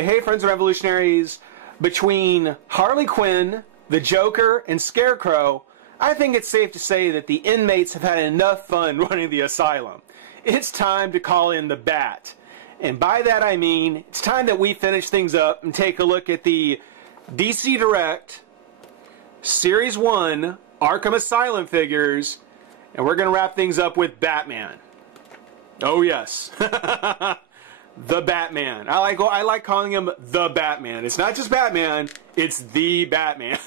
Hey, friends and revolutionaries. Between Harley Quinn, the Joker, and Scarecrow, I think it's safe to say that the inmates have had enough fun running the asylum. It's time to call in the Bat. And by that I mean, it's time that we finish things up and take a look at the DC Direct Series 1 Arkham Asylum figures, and we're going to wrap things up with Batman. Oh yes. The Batman. I like calling him the Batman. It's not just Batman, it's the Batman.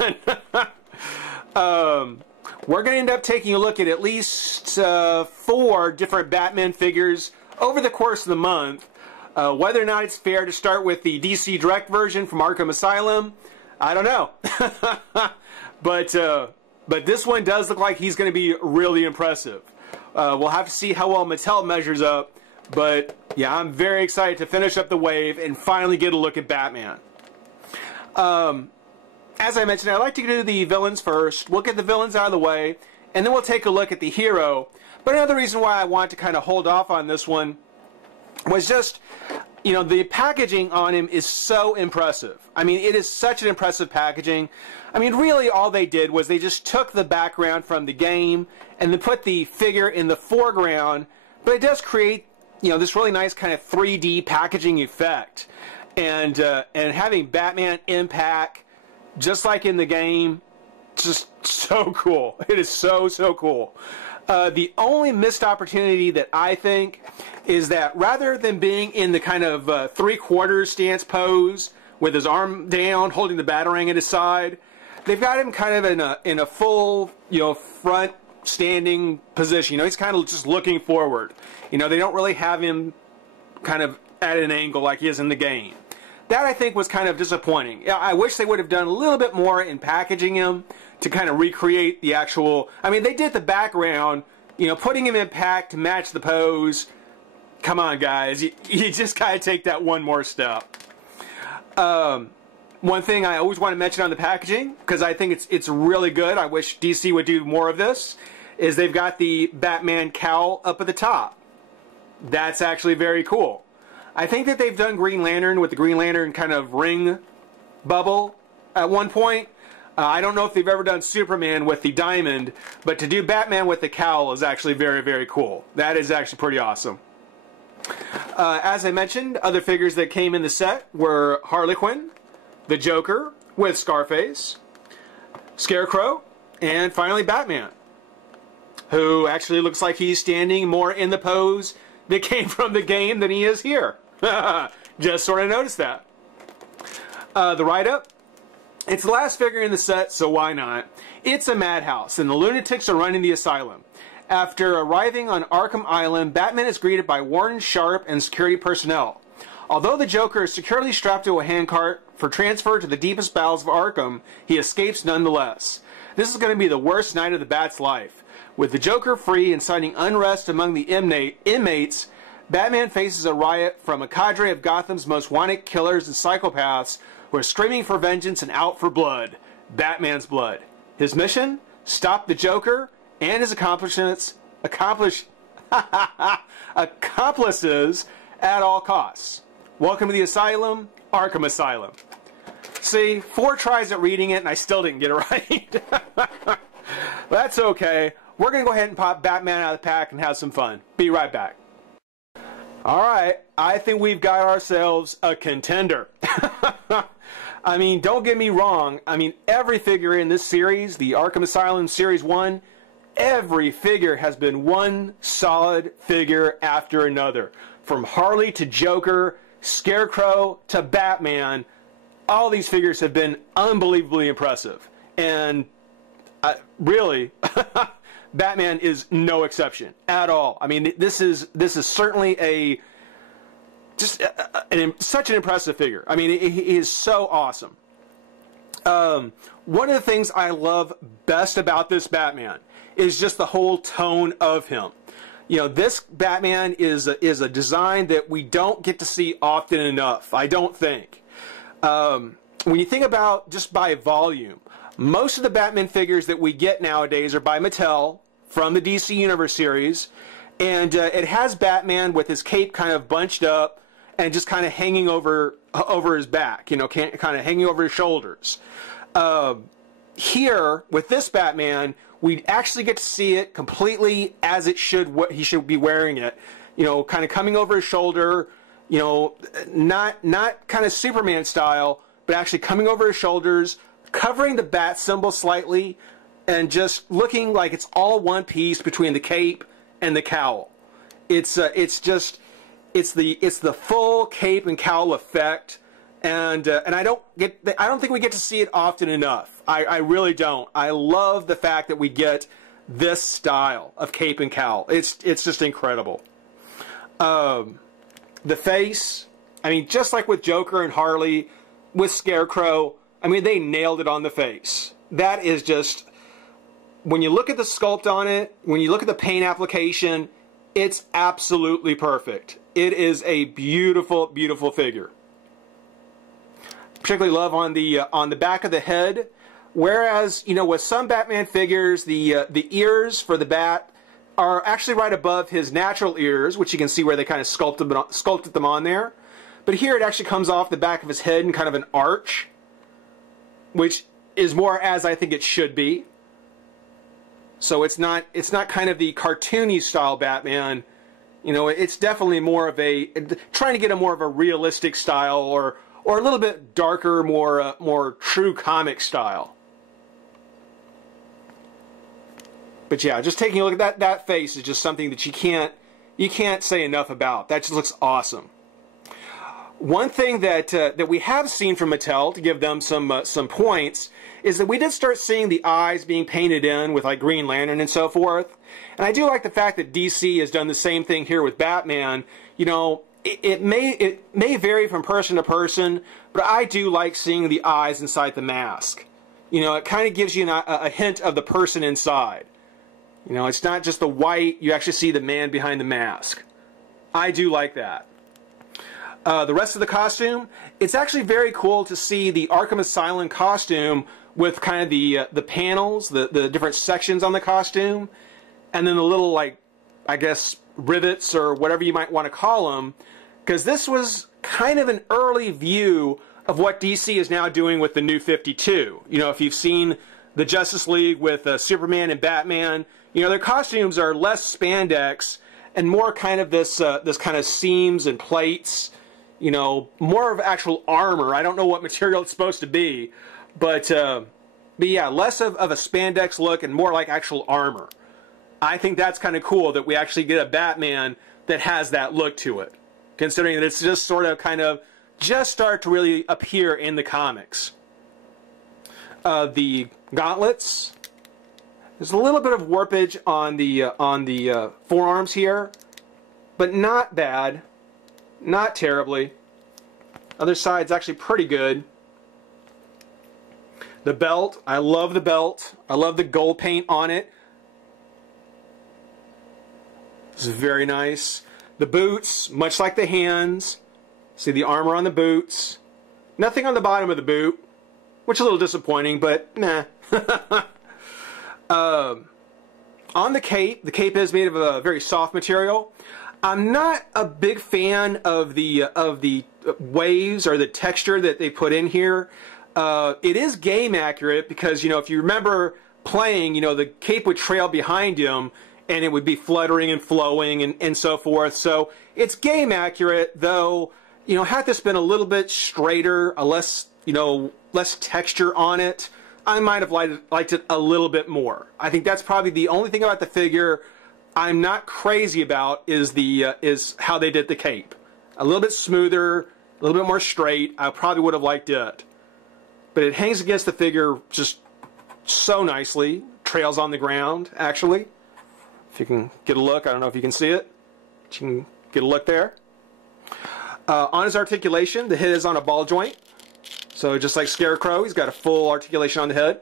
We're going to end up taking a look at least 4 different Batman figures over the course of the month. Whether or not it's fair to start with the DC Direct version from Arkham Asylum, I don't know. But this one does look like he's going to be really impressive. We'll have to see how well Mattel measures up. But yeah, I'm very excited to finish up the wave and finally get a look at Batman. As I mentioned, I like to do the villains first. We'll get the villains out of the way, and then we'll take a look at the hero. But another reason why I want to kind of hold off on this one was just, you know, the packaging on him is so impressive. I mean, it is such an impressive packaging. I mean, really all they did was they just took the background from the game and then put the figure in the foreground, but it does create, you know, this really nice kind of 3D packaging effect. And having Batman impact, just like in the game, just so cool. It is so, so cool. The only missed opportunity that I think is that rather than being in the kind of 3/4 stance pose with his arm down, holding the Batarang at his side, they've got him kind of in a full, you know, front standing position. You know, he's kind of just looking forward. You know, they don't really have him kind of at an angle like he is in the game. That, I think, was kind of disappointing. Yeah, I wish they would have done a little bit more in packaging him to kind of recreate the actual... I mean, they did the background, you know, putting him in pack to match the pose. Come on, guys. You just got to take that one more step. One thing I always want to mention on the packaging, because I think it's really good, I wish DC would do more of this, is they've got the Batman cowl up at the top. That's actually very cool. I think that they've done Green Lantern with the Green Lantern kind of ring bubble at one point. I don't know if they've ever done Superman with the diamond, but to do Batman with the cowl is actually very, very cool. That is actually pretty awesome. As I mentioned, other figures that came in the set were Harley Quinn, the Joker with Scarface, Scarecrow, and finally Batman, who actually looks like he's standing more in the pose that came from the game than he is here. Just sort of noticed that. The write-up. It's the last figure in the set, so why not? It's a madhouse, and the lunatics are running the asylum. After arriving on Arkham Island, Batman is greeted by Warren Sharp and security personnel. Although the Joker is securely strapped to a handcart for transfer to the deepest bowels of Arkham, he escapes nonetheless. This is going to be the worst night of the Bat's life. With the Joker free, inciting unrest among the inmates, Batman faces a riot from a cadre of Gotham's most wanted killers and psychopaths who are screaming for vengeance and out for blood. Batman's blood. His mission? Stop the Joker and his accomplices at all costs. Welcome to the Asylum, Arkham Asylum. See, 4 tries at reading it and I still didn't get it right. That's okay. We're going to go ahead and pop Batman out of the pack and have some fun. Be right back. Alright, I think we've got ourselves a contender. I mean, don't get me wrong. I mean, every figure in this series, the Arkham Asylum Series 1, every figure has been one solid figure after another. From Harley to Joker, Scarecrow to Batman, all these figures have been unbelievably impressive. And really... Batman is no exception at all. I mean, this is certainly such an impressive figure. I mean, he is so awesome. One of the things I love best about this Batman is just the whole tone of him. You know, this Batman is a design that we don't get to see often enough, I don't think. When you think about just by volume, most of the Batman figures that we get nowadays are by Mattel, from the DC Universe series, and it has Batman with his cape kind of bunched up, and just kind of hanging over his back, you know, kind of hanging over his shoulders. Here, with this Batman, we actually get to see it completely as it should, what he should be wearing it. You know, kind of coming over his shoulder, you know, not kind of Superman style, but actually coming over his shoulders, covering the bat symbol slightly, and just looking like it's all one piece between the cape and the cowl. It's the full cape and cowl effect, and I don't think we get to see it often enough. I really don't. I love the fact that we get this style of cape and cowl. It's just incredible. The face, I mean, just like with Joker and Harley, with Scarecrow, I mean, they nailed it on the face. That is just, when you look at the sculpt on it, when you look at the paint application, it's absolutely perfect. It is a beautiful, beautiful figure. Particularly love on the back of the head. Whereas, you know, with some Batman figures, the ears for the bat are actually right above his natural ears, which you can see where they kind of sculpted them on there. But here it actually comes off the back of his head in kind of an arch, which is more as I think it should be. So it's not kind of the cartoony style Batman. You know, it's definitely more of a, trying to get a more of a realistic style, or a little bit darker, more true comic style. But yeah, just taking a look at that face is just something that you can't say enough about. That just looks awesome. One thing that we have seen from Mattel, to give them some points, is that we did start seeing the eyes being painted in with like Green Lantern and so forth. And I do like the fact that DC has done the same thing here with Batman. You know, it may vary from person to person, but I do like seeing the eyes inside the mask. You know, it kind of gives you a hint of the person inside. You know, it's not just the white, you actually see the man behind the mask. I do like that. The rest of the costume, it's actually very cool to see the Arkham Asylum costume with kind of the panels, the different sections on the costume, and then the little, like, I guess, rivets or whatever you might want to call them, because this was kind of an early view of what DC is now doing with the New 52. You know, if you've seen the Justice League with Superman and Batman, you know, their costumes are less spandex and more kind of this kind of seams and plates, you know, more of actual armor. I don't know what material it's supposed to be, but yeah, less of a spandex look and more like actual armor. I think that's kind of cool that we actually get a Batman that has that look to it, considering that it's just sort of kind of just start to really appear in the comics. The gauntlets, there's a little bit of warpage on the forearms here, but not bad, not terribly. Other side's actually pretty good. The belt, I love the belt. I love the gold paint on it. This is very nice. The boots, much like the hands. See the armor on the boots. Nothing on the bottom of the boot, which is a little disappointing, but nah. On the cape is made of a very soft material. I'm not a big fan of the waves or the texture that they put in here. It is game accurate because, you know, if you remember playing, you know, the cape would trail behind him and it would be fluttering and flowing and so forth. So it's game accurate, though, you know, had this been a little bit straighter, a less, you know, less texture on it, I might have liked it a little bit more. I think that's probably the only thing about the figure I'm not crazy about is how they did the cape. A little bit smoother, a little bit more straight. I probably would have liked it. But it hangs against the figure just so nicely. Trails on the ground, actually. If you can get a look, I don't know if you can see it. But you can get a look there. On his articulation, the head is on a ball joint. So just like Scarecrow, he's got a full articulation on the head.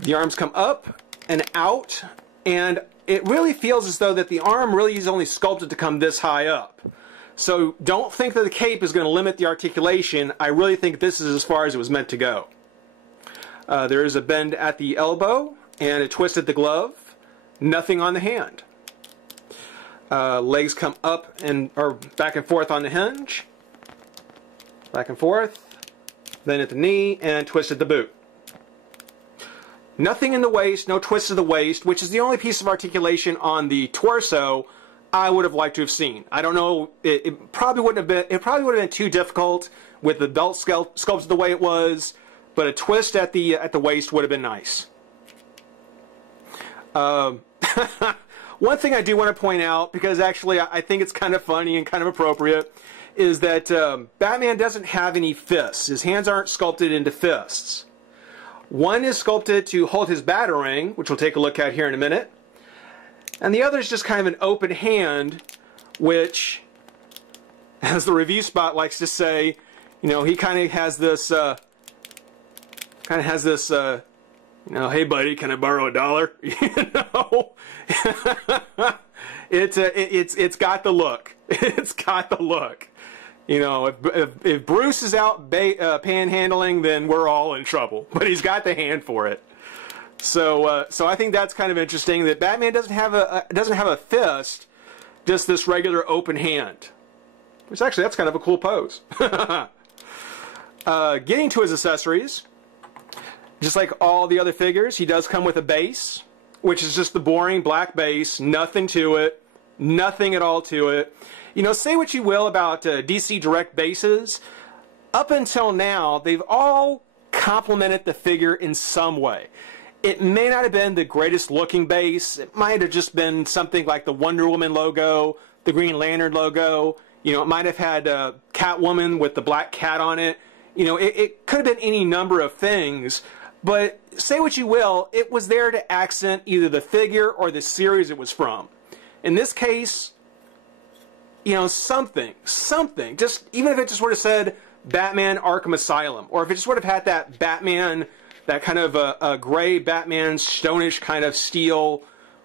The arms come up and out, and it really feels as though that the arm really is only sculpted to come this high up. So don't think that the cape is going to limit the articulation. I really think this is as far as it was meant to go. There is a bend at the elbow and a twist at the glove. Nothing on the hand. Legs come up and or back and forth on the hinge. Back and forth. Then at the knee and twist at the boot. Nothing in the waist, no twist of the waist, which is the only piece of articulation on the torso I would have liked to have seen. I don't know, it probably wouldn't have been, it probably would have been too difficult with the belt sculpt the way it was, but a twist at the waist would have been nice. One thing I do want to point out, because actually I think it's kind of funny and kind of appropriate, is that Batman doesn't have any fists. His hands aren't sculpted into fists. One is sculpted to hold his Batarang, which we'll take a look at here in a minute. And the other is just kind of an open hand, which, as the review spot likes to say, you know, he kind of has this, you know, hey buddy, can I borrow $1? You know, it's got the look. It's got the look. You know, if Bruce is out panhandling, then we're all in trouble. But he's got the hand for it. So I think that's kind of interesting that Batman doesn't have a fist, just this regular open hand. Which actually, that's kind of a cool pose. Getting to his accessories, just like all the other figures, he does come with a base, which is just the boring black base, nothing to it, nothing at all to it. You know, say what you will about DC Direct bases, up until now, they've all complemented the figure in some way. It may not have been the greatest looking base. It might have just been something like the Wonder Woman logo, the Green Lantern logo. You know, it might have had Catwoman with the black cat on it. You know, it could have been any number of things. But say what you will, it was there to accent either the figure or the series it was from. In this case, you know, something, just even if it just would have said Batman Arkham Asylum, or if it just would have had that Batman, that kind of a gray Batman, stonish kind of steel,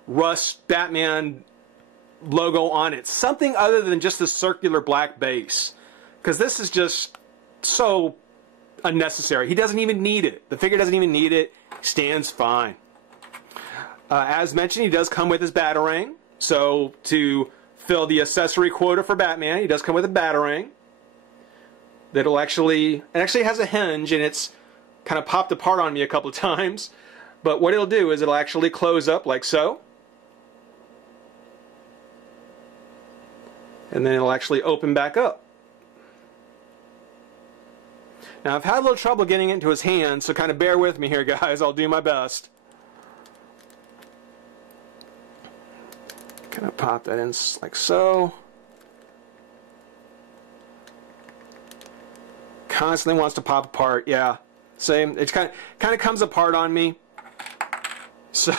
rust Batman logo on it. Something other than just the circular black base. Because this is just so unnecessary. He doesn't even need it. The figure doesn't even need it. Stands fine. As mentioned, he does come with his Batarang. So to fill the accessory quota for Batman, he does come with a Batarang. That'll actually, it actually has a hinge, and it's kind of popped apart on me a couple of times. But what it'll do is it'll actually close up like so. And then it'll actually open back up. Now I've had a little trouble getting it into his hand, so kind of bear with me here, guys. I'll do my best. Kind of pop that in like so. Constantly wants to pop apart. Yeah, same. It kind of comes apart on me. So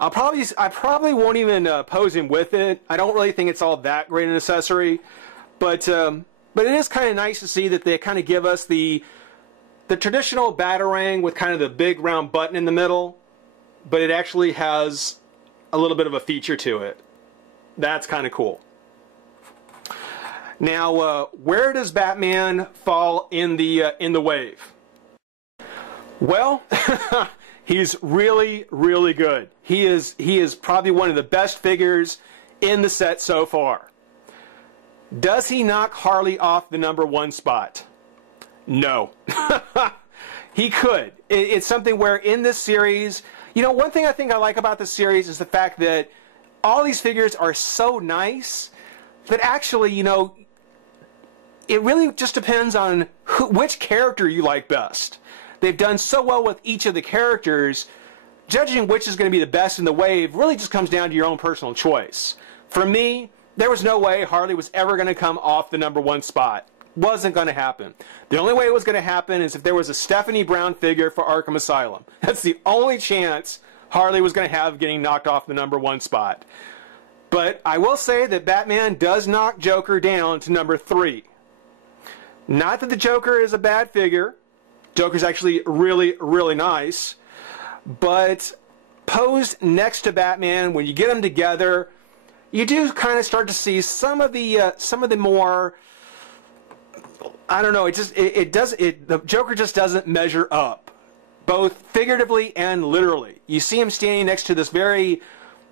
I probably won't even pose him with it. I don't really think it's all that great an accessory, but it is kind of nice to see that they kind of give us the traditional Batarang with kind of the big round button in the middle, but it actually has a little bit of a feature to it. That's kind of cool. Now, where does Batman fall in the wave? Well, he's really, really good. He is probably one of the best figures in the set so far. Does he knock Harley off the #1 spot? No. He could. It's something where in this series, you know, one thing I think I like about this series is the fact that all these figures are so nice that actually, you know, it really just depends on which character you like best. They've done so well with each of the characters, judging which is going to be the best in the wave really just comes down to your own personal choice. For me, there was no way Harley was ever going to come off the #1 spot. Wasn't going to happen. The only way it was going to happen is if there was a Stephanie Brown figure for Arkham Asylum. That's the only chance Harley was going to have getting knocked off the #1 spot. But I will say that Batman does knock Joker down to #3. Not that the Joker is a bad figure. Joker's actually really, really nice. But posed next to Batman, when you get them together, you do kind of start to see some of the more, I don't know, the Joker just doesn't measure up, both figuratively and literally. You see him standing next to this very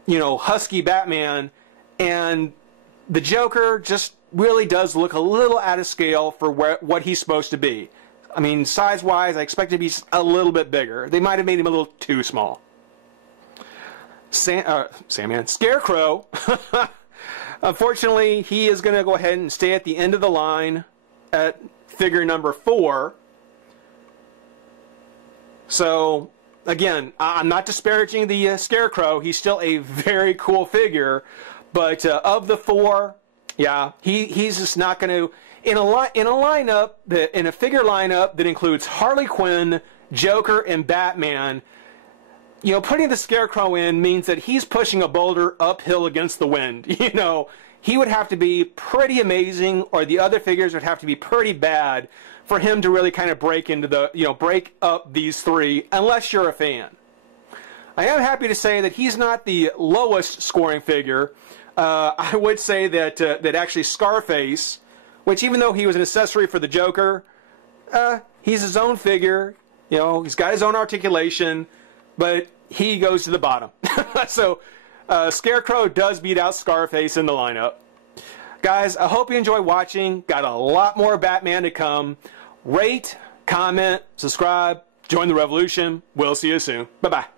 you know, husky Batman, and the Joker just really does look a little out of scale for what he's supposed to be. I mean, size-wise, I expect him to be a little bit bigger. They might have made him a little too small. Scarecrow, unfortunately, he is going to go ahead and stay at the end of the line at figure number 4. So, again, I'm not disparaging the Scarecrow. He's still a very cool figure. But of the 4, yeah, he's just not going to... In a figure lineup that includes Harley Quinn, Joker, and Batman, you know, putting the Scarecrow in means that he's pushing a boulder uphill against the wind. You know, he would have to be pretty amazing, or the other figures would have to be pretty bad for him to really kind of break into the, you know, break up these 3, unless you're a fan. I am happy to say that he's not the lowest scoring figure. I would say that that actually Scarface, which even though he was an accessory for the Joker, he's his own figure. You know, he's got his own articulation, but he goes to the bottom. So Scarecrow does beat out Scarface in the lineup. Guys, I hope you enjoy watching. Got a lot more Batman to come. Rate, comment, subscribe, join the revolution. We'll see you soon. Bye-bye.